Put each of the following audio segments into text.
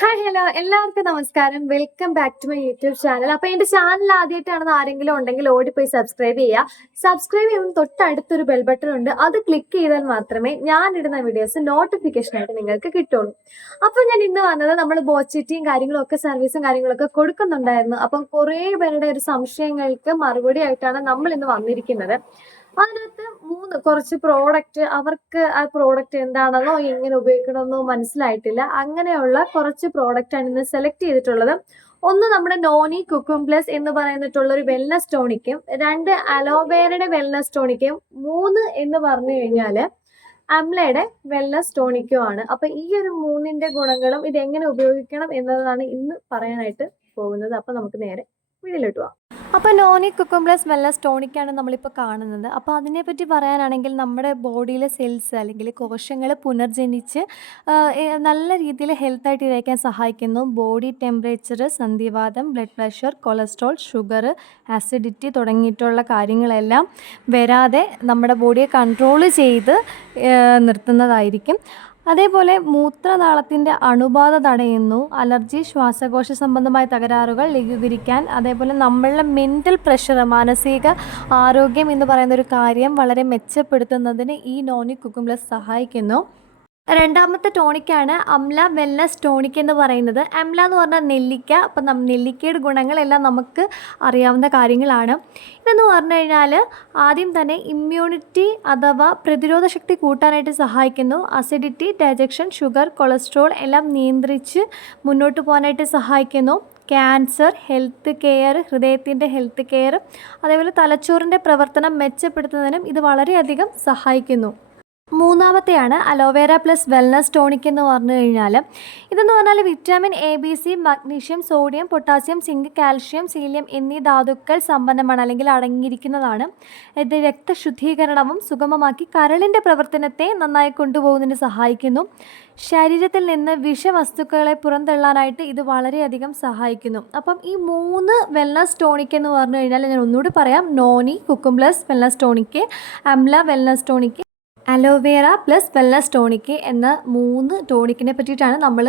Hi hello എല്ലാവർക്കും നമസ്കാരം. Welcome back to my YouTube channel അപ്പൊ എന്റെ ചാനൽ ആദ്യമായിട്ടാണെന്ന് ആരെങ്കിലും ഉണ്ടെങ്കിൽ ഓടിപ്പോയി സബ്സ്ക്രൈബ് ചെയ്യുക. സബ്സ്ക്രൈബ് ചെയ്യുമ്പോൾ തൊട്ടടുത്തൊരു ബെൽ ബട്ടൺ ഉണ്ട്. അത് ക്ലിക്ക് ചെയ്താൽ മാത്രമേ ഞാൻ ഇടുന്ന വീഡിയോസ് നോട്ടിഫിക്കേഷൻ ആയിട്ട് നിങ്ങൾക്ക് കിട്ടുള്ളൂ. അപ്പൊ ഞാൻ ഇന്ന് വന്നത് നമ്മൾ ബോച്ചിറ്റിയും കാര്യങ്ങളും ഒക്കെ സർവീസും കാര്യങ്ങളൊക്കെ കൊടുക്കുന്നുണ്ടായിരുന്നു. അപ്പം കുറെ പേരുടെ ഒരു സംശയങ്ങൾക്ക് മറുപടി ആയിട്ടാണ് നമ്മൾ ഇന്ന് വന്നിരിക്കുന്നത്. അതിനകത്ത് മൂന്ന് കുറച്ച് പ്രോഡക്റ്റ് അവർക്ക് ആ പ്രോഡക്റ്റ് എന്താണെന്നോ എങ്ങനെ ഉപയോഗിക്കണമെന്നോ മനസ്സിലായിട്ടില്ല. അങ്ങനെയുള്ള കുറച്ച് പ്രോഡക്റ്റ് ആണ് ഇന്ന് സെലക്ട് ചെയ്തിട്ടുള്ളത്. ഒന്ന് നമ്മുടെ നോനി കുക്കും പ്ലസ് എന്ന് പറയുന്നിട്ടുള്ള ഒരു വെൽനസ് ടോണിക്കും രണ്ട് അലോവേരയുടെ വെൽനസ് ടോണിക്കും മൂന്ന് എന്ന് പറഞ്ഞു കഴിഞ്ഞാൽ അംലയുടെ വെൽനസ് ടോണിക്കും ആണ്. അപ്പൊ ഈ ഒരു മൂന്നിന്റെ ഗുണങ്ങളും ഇത് എങ്ങനെ ഉപയോഗിക്കണം എന്നതാണ് ഇന്ന് പറയാനായിട്ട് പോകുന്നത്. അപ്പൊ നമുക്ക് നേരെ വീട്ടിലോട്ട് പോവാം. അപ്പോൾ നോണിക് കുക്കുംബ്ലസ് വെല്ലസ് ടോണിക്കാണ് നമ്മളിപ്പോൾ കാണുന്നത്. അപ്പോൾ അതിനെപ്പറ്റി പറയാനാണെങ്കിൽ നമ്മുടെ ബോഡിയിലെ സെൽസ് അല്ലെങ്കിൽ കോശങ്ങൾ പുനർജനിച്ച് നല്ല രീതിയിൽ ഹെൽത്തായിട്ട് ഇരിക്കാൻ സഹായിക്കുന്നു. ബോഡി ടെമ്പറേച്ചർ സന്ധിവാദം blood pressure cholesterol sugar acidity തുടങ്ങിയിട്ടുള്ള കാര്യങ്ങളെല്ലാം വരാതെ നമ്മുടെ ബോഡിയെ കൺട്രോൾ ചെയ്ത് നിർത്തുന്നതായിരിക്കും. അതേപോലെ മൂത്രനാളത്തിന്റെ അണുബാധ തടയുന്നു അലർജി ശ്വാസകോശ സംബന്ധമായ തകരാറുകൾ ലഘൂകരിക്കാൻ അതേപോലെ നമ്മളുടെ മെന്റൽ പ്രഷർ മാനസിക ആരോഗ്യം എന്ന് പറയുന്ന ഒരു കാര്യം വളരെ മെച്ചപ്പെടുത്തുന്നതിന് ഈ നോനി കുക്കുംബ്ലസ് സഹായിക്കുന്നു. രണ്ടാമത്തെ ടോണിക്കാണ് അംല വെല്ലസ് ടോണിക് എന്ന് പറയുന്നത്. അംല എന്ന് പറഞ്ഞാൽ നെല്ലിക്ക. അപ്പം നം നെല്ലിക്കയുടെ ഗുണങ്ങളെല്ലാം നമുക്ക് അറിയാവുന്ന കാര്യങ്ങളാണ്. ഇതെന്ന് പറഞ്ഞു കഴിഞ്ഞാൽ ആദ്യം തന്നെ ഇമ്മ്യൂണിറ്റി അഥവാ പ്രതിരോധ ശക്തി കൂട്ടാനായിട്ട് സഹായിക്കുന്നു. അസിഡിറ്റി ഡൈജക്ഷൻ ഷുഗർ കൊളസ്ട്രോൾ എല്ലാം നിയന്ത്രിച്ച് മുന്നോട്ട് പോകാനായിട്ട് സഹായിക്കുന്നു. ക്യാൻസർ ഹെൽത്ത് കെയർ ഹൃദയത്തിന്റെ ഹെൽത്ത് കെയർ അതേപോലെ തലച്ചോറിന്റെ പ്രവർത്തനം മെച്ചപ്പെടുത്തുന്നതിനും ഇത് വളരെയധികം സഹായിക്കുന്നു. മൂന്നാമത്തെയാണ് aloe vera plus wellness tonic എന്ന് പറഞ്ഞു കഴിഞ്ഞാൽ ഇതെന്ന് പറഞ്ഞാൽ vitamin A B C magnesium sodium potassium zinc calcium സീലിയം എന്നീ ധാതുക്കൾ സമ്പന്നമാണ് അല്ലെങ്കിൽ അടങ്ങിയിരിക്കുന്നതാണ്. ഇത് രക്തശുദ്ധീകരണവും സുഗമമാക്കി കരളിന്റെ പ്രവർത്തനത്തെ നന്നായി കൊണ്ടുപോകുന്നതിന് സഹായിക്കുന്നു. ശരീരത്തിൽ നിന്ന് വിഷവസ്തുക്കളെ പുറന്തള്ളാനായിട്ട് ഇത് വളരെയധികം സഹായിക്കുന്നു. അപ്പം ഈ മൂന്ന് വെൽനസ് ടോണിക് എന്ന് പറഞ്ഞു കഴിഞ്ഞാൽ ഞാൻ ഒന്നുകൂടി പറയാം. Noni കുക്കുംപ്ലസ് wellness tonic amla wellness tonic aloe vera plus wellness tonic എന്ന മൂന്ന് ടോണിക്കിനെ പറ്റിയിട്ടാണ് നമ്മൾ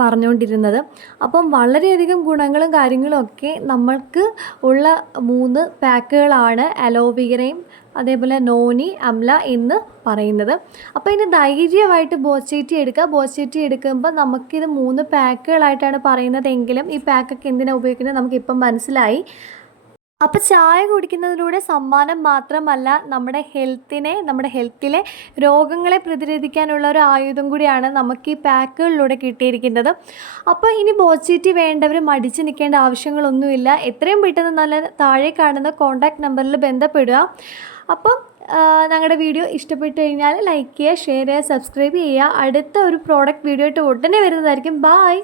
പറഞ്ഞുകൊണ്ടിരുന്നത് അപ്പം വളരെയധികം ഗുണങ്ങളും കാര്യങ്ങളും ഒക്കെ നമ്മൾക്ക് ഉള്ള മൂന്ന് പാക്കുകളാണ് അലോവേറയും അതേപോലെ നോനി അംല എന്ന് പറയുന്നത്. അപ്പോൾ ഇനി ധൈര്യമായിട്ട് ബോച്ചേറ്റി എടുക്കുക. ബോച്ചേറ്റി എടുക്കുമ്പോൾ നമുക്കിത് മൂന്ന് പാക്കുകളായിട്ടാണ് പറയുന്നതെങ്കിലും ഈ പാക്കൊക്കെ എന്തിനാണ് ഉപയോഗിക്കുന്നത്? നമുക്കിപ്പം മനസ്സിലായി. അപ്പോൾ ചായ കുടിക്കുന്നതിലൂടെ സമ്മാനം മാത്രമല്ല നമ്മുടെ ഹെൽത്തിനെ നമ്മുടെ ഹെൽത്തിലെ രോഗങ്ങളെ പ്രതിരോധിക്കാനുള്ള ഒരു ആയുധം കൂടിയാണ് നമുക്ക് ഈ പാക്കുകളിലൂടെ കിട്ടിയിരിക്കുന്നത്. അപ്പോൾ ഇനി പോസിറ്റീവ് വേണ്ടവർ മടിച്ചു നിൽക്കേണ്ട ആവശ്യങ്ങളൊന്നുമില്ല. എത്രയും പെട്ടെന്ന് നല്ല താഴെ കാണുന്ന കോൺടാക്റ്റ് നമ്പറിൽ ബന്ധപ്പെടുക. അപ്പം ഞങ്ങളുടെ വീഡിയോ ഇഷ്ടപ്പെട്ടു കഴിഞ്ഞാൽ ലൈക്ക് ചെയ്യുക ഷെയർ ചെയ്യുക സബ്സ്ക്രൈബ് ചെയ്യുക. അടുത്ത ഒരു പ്രോഡക്റ്റ് വീഡിയോ ആയിട്ട് ഉടനെ വരുന്നതായിരിക്കും. ബായ്